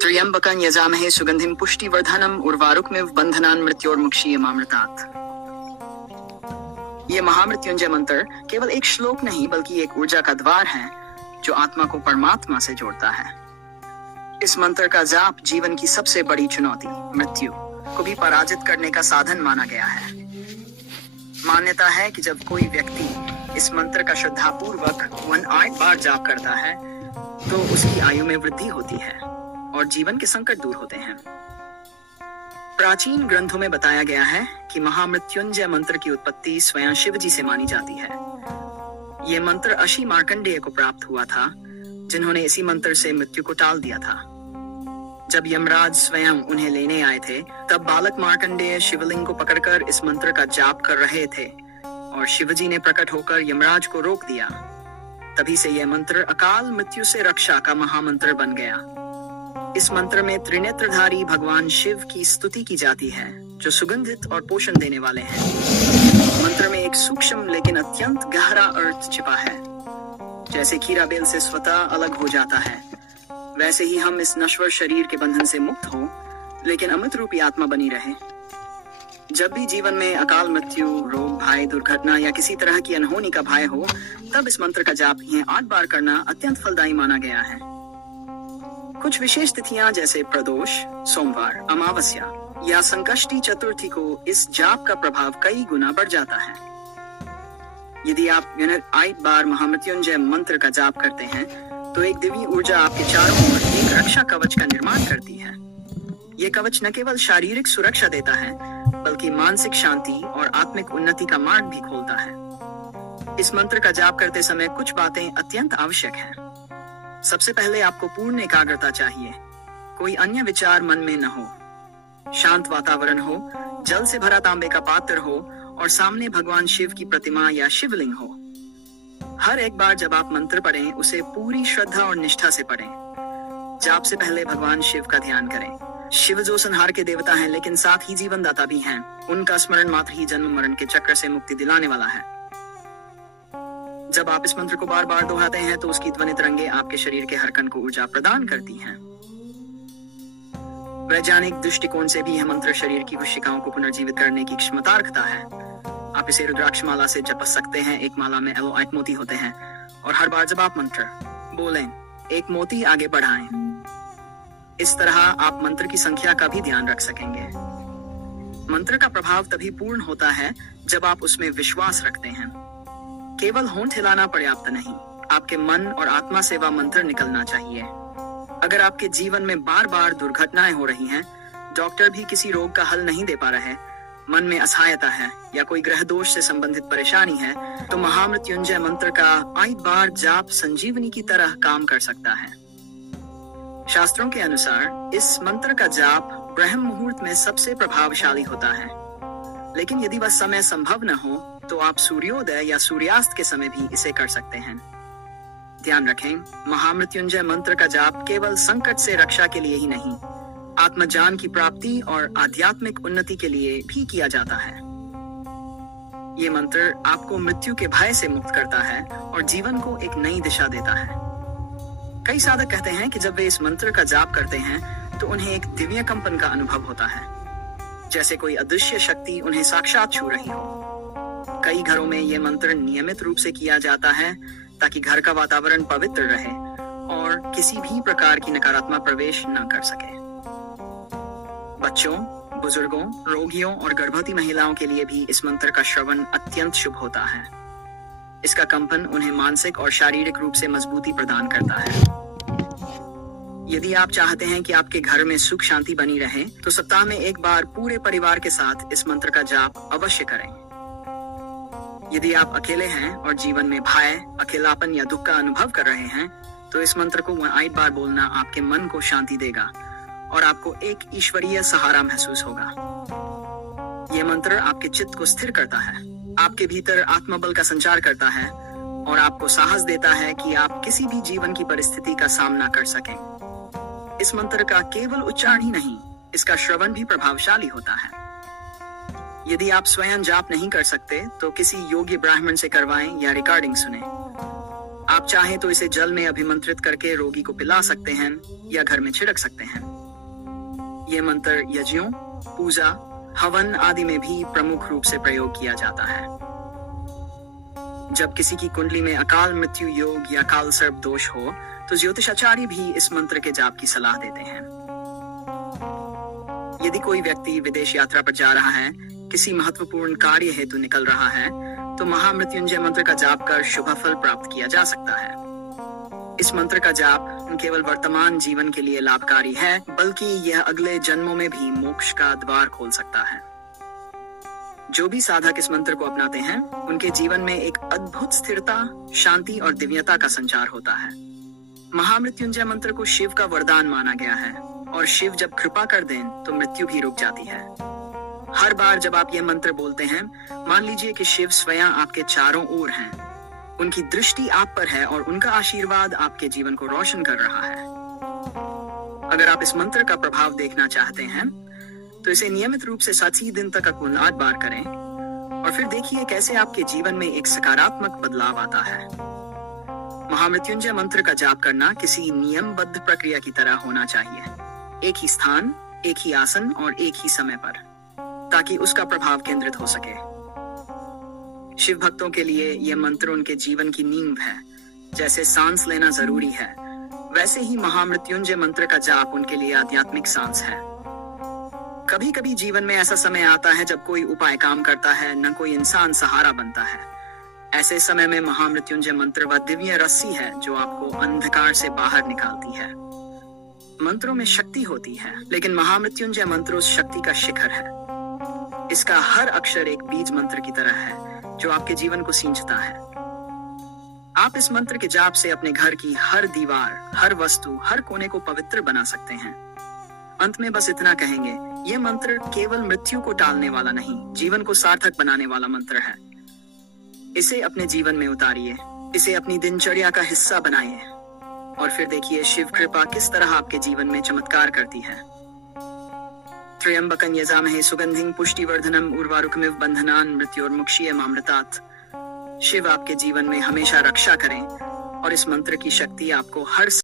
त्र्यंबकं यजामहे सुगंधिं पुष्टिवर्धनम् उर्वारुकमिव बंधनान् मृत्योर्मुक्षीयमामृतात्। ये महामृत्युंजय मंत्र केवल एक श्लोक नहीं बल्कि एक ऊर्जा का द्वार है जो आत्मा को परमात्मा से जोड़ता है। इस मंत्र का जाप जीवन की सबसे बड़ी चुनौती मृत्यु को भी पराजित करने का साधन माना गया है। मान्यता है कि जब कोई व्यक्ति इस मंत्र का श्रद्धापूर्वक 108 बार जाप करता है तो उसकी आयु में वृद्धि होती है और जीवन के संकट दूर होते हैं। प्राचीन ग्रंथों में बताया गया है कि महामृत्युंजय मंत्र की उत्पत्ति स्वयं शिव जी से मानी जाती है। ये मंत्र ऋषि मार्कंडेय को प्राप्त हुआ था, जिन्होंने इसी मंत्र से मृत्यु को टाल दिया था। जब यमराज स्वयं उन्हें लेने आए थे, तब बालक मार्कंडेय शिवलिंग को पकड़कर इस मंत्र का जाप कर रहे थे और शिवजी ने प्रकट होकर यमराज को रोक दिया। तभी से यह मंत्र अकाल मृत्यु से रक्षा का महामंत्र बन गया। इस मंत्र में त्रिनेत्रधारी भगवान शिव की स्तुति की जाती है, जो सुगंधित और पोषण देने वाले हैं। मंत्र में एक सूक्ष्म लेकिन अत्यंत गहरा अर्थ छिपा है। जैसे खीरा बेल से स्वतः अलग हो जाता है, वैसे ही हम इस नश्वर शरीर के बंधन से मुक्त हो, लेकिन अमृत रूपी आत्मा बनी रहे। जब भी जीवन में अकाल मृत्यु, रोग, भय, दुर्घटना या किसी तरह की अनहोनी का भय हो, तब इस मंत्र का जाप 8 बार करना अत्यंत फलदायी माना गया है। कुछ विशेष तिथियां जैसे प्रदोष, सोमवार, अमावस्या या संकष्टी चतुर्थी को इस जाप का प्रभाव कई गुना बढ़ जाता है। यदि आप 8 बार महामृत्युंजय मंत्र का जाप करते हैं तो एक दिव्य ऊर्जा आपके चारों ओर एक रक्षा कवच का निर्माण करती है। ये कवच न केवल शारीरिक सुरक्षा देता है बल्कि मानसिक शांति और आत्मिक उन्नति का मार्ग भी खोलता है। इस मंत्र का जाप करते समय कुछ बातें अत्यंत आवश्यक हैं। सबसे पहले आपको पूर्ण एकाग्रता चाहिए। कोई अन्य विचार मन में न हो, शांत वातावरण हो, जल से भरा तांबे का पात्र हो और सामने भगवान शिव की प्रतिमा या शिवलिंग हो। हर एक बार जब आप मंत्र पढ़ें, उसे पूरी श्रद्धा और निष्ठा से पढ़ें। जाप से पहले भगवान शिव का ध्यान करें। शिव जो संहार के देवता हैं लेकिन साथ ही जीवन दाता भी हैं। उनका स्मरण मात्र ही जन्म मरण के चक्र से मुक्ति दिलाने वाला है। जब आप इस मंत्र को बार बार दोहराते हैं तो उसकी ध्वनि तरंगे आपके शरीर के हर कण को ऊर्जा प्रदान करती हैं। वैज्ञानिक दृष्टिकोण से भी यह मंत्र शरीर की कोशिकाओं को पुनर्जीवित करने की क्षमता रखता है। आप इसे रुद्राक्ष माला से जप सकते हैं। एक माला में 8 मोती होते हैं और हर बार जब आप मंत्र बोलें, एक मोती आगे बढ़ाएं। इस तरह आप मंत्र की संख्या का भी ध्यान रख सकेंगे। मंत्र का प्रभाव तभी पूर्ण होता है जब आप उसमें विश्वास रखते हैं। केवल होंठ हिलाना पर्याप्त नहीं, आपके मन और आत्मा से वह मंत्र निकलना चाहिए। अगर आपके जीवन में बार बार दुर्घटनाएं हो रही हैं, डॉक्टर भी किसी रोग का हल नहीं दे पा रहे, मन में असहायता है या कोई ग्रह दोष से संबंधित परेशानी है, तो महामृत्युंजय मंत्र का 8 बार जाप संजीवनी की तरह काम कर सकता है। शास्त्रों के अनुसार इस मंत्र का जाप ब्रह्म मुहूर्त में सबसे प्रभावशाली होता है, लेकिन यदि वह समय संभव न हो तो आप सूर्योदय या सूर्यास्त के समय भी इसे कर सकते हैं। ध्यान रखें, महामृत्युंजय मंत्र का जाप केवल संकट से रक्षा के लिए ही नहीं, आत्मज्ञान की प्राप्ति और आध्यात्मिक उन्नति के लिए भी किया जाता है। ये मंत्र आपको मृत्यु के भय से मुक्त करता है और जीवन को एक नई दिशा देता है। कई साधक कहते हैं कि जब वे इस मंत्र का जाप करते हैं तो उन्हें एक दिव्य कंपन का अनुभव होता है, जैसे कोई अदृश्य शक्ति उन्हें साक्षात छू रही हो। कई घरों में ये मंत्र नियमित रूप से किया जाता है ताकि घर का वातावरण पवित्र रहे और किसी भी प्रकार की नकारात्मक प्रवेश न कर सके। बच्चों, बुजुर्गों, रोगियों और गर्भवती महिलाओं के लिए भी इस मंत्र का श्रवण अत्यंत शुभ होता है। इसका कंपन उन्हें मानसिक और शारीरिक रूप से मजबूती प्रदान करता है। यदि आप चाहते हैं कि आपके घर में सुख शांति बनी रहे, तो सप्ताह में 1 बार पूरे परिवार के साथ इस मंत्र का जाप अवश्य करें। यदि आप अकेले हैं और जीवन में भय, अकेलापन या दुख का अनुभव कर रहे हैं, तो इस मंत्र को 8 बार बोलना आपके मन को शांति देगा और आपको एक ईश्वरीय सहारा महसूस होगा। यह मंत्र आपके चित्त को स्थिर करता है, आपके भीतर आत्मबल का संचार करता है और आपको साहस देता है कि आप किसी भी जीवन की परिस्थिति का सामना कर सकें। इस मंत्र का केवल उच्चारण ही नहीं, इसका श्रवण भी प्रभावशाली होता है। यदि आप स्वयं जाप नहीं कर सकते तो किसी योग्य ब्राह्मण से करवाएं या रिकॉर्डिंग सुने। आप चाहें तो इसे जल में अभिमंत्रित करके रोगी को पिला सकते हैं या घर में छिड़क सकते हैं। ये मंत्र यज्ञों, पूजा, हवन आदि में भी प्रमुख रूप से प्रयोग किया जाता है। जब किसी की कुंडली में अकाल मृत्यु योग या काल सर्प दोष हो तो ज्योतिषाचार्य भी इस मंत्र के जाप की सलाह देते हैं। यदि कोई व्यक्ति विदेश यात्रा पर जा रहा है, किसी महत्वपूर्ण कार्य हेतु निकल रहा है, तो महामृत्युंजय मंत्र का जाप कर शुभ फल प्राप्त किया जा सकता है। इस मंत्र का जाप न केवल वर्तमान जीवन के लिए लाभकारी है, बल्कि यह अगले जन्मों में भी मोक्ष का द्वार खोल सकता है। जो भी साधक इस मंत्र को अपनाते हैं, उनके जीवन में एक अद्भुत स्थिरता, शांति और दिव्यता का संचार होता है। महामृत्युंजय मंत्र को शिव का वरदान माना गया है और शिव जब कृपा कर दें तो मृत्यु भी रुक जाती है। हर बार जब आप ये मंत्र बोलते हैं, मान लीजिए कि शिव स्वयं आपके चारों ओर हैं। उनकी दृष्टि आप पर है और उनका आशीर्वाद आपके जीवन को रोशन कर रहा है। अगर आप इस मंत्र का प्रभाव देखना चाहते हैं, तो इसे नियमित रूप से 7 दिन तक कुल 8 बार करें और फिर देखिए कैसे आपके जीवन में एक सकारात्मक बदलाव आता है। महामृत्युंजय मंत्र का जाप करना किसी नियमबद्ध प्रक्रिया की तरह होना चाहिए। एक ही स्थान, एक ही आसन और एक ही समय पर, ताकि उसका प्रभाव केंद्रित हो सके। शिव भक्तों के लिए यह मंत्र उनके जीवन की नींव है। जैसे सांस लेना जरूरी है, वैसे ही महामृत्युंजय मंत्र का जाप उनके लिए आध्यात्मिक सांस है। कभी कभी जीवन में ऐसा समय आता है जब कोई उपाय काम करता है, न कोई इंसान सहारा बनता है। ऐसे समय में महामृत्युंजय मंत्र वह दिव्य रस्सी है जो आपको अंधकार से बाहर निकालती है। मंत्रों में शक्ति होती है, लेकिन महामृत्युंजय मंत्र उस शक्ति का शिखर है। इसका हर अक्षर एक बीज मंत्र की तरह है जो आपके जीवन को सींचता है। आप इस मंत्र के जाप से अपने घर की हर दीवार, हर वस्तु, हर कोने को पवित्र बना सकते हैं। अंत में बस इतना कहेंगे, यह मंत्र केवल मृत्यु को टालने वाला नहीं, जीवन को सार्थक बनाने वाला मंत्र है। इसे अपने जीवन में उतारिए, इसे अपनी दिनचर्या का हिस्सा बनाइए और फिर देखिए शिव कृपा किस तरह आपके जीवन में चमत्कार करती है। त्र्यंबकं यजामहे सुगंधिं पुष्टिवर्धनम् उर्वारुकमिव बन्धनान् मृत्योर्मुक्षीयमामृतात्। शिव आपके जीवन में हमेशा रक्षा करें और इस मंत्र की शक्ति आपको हर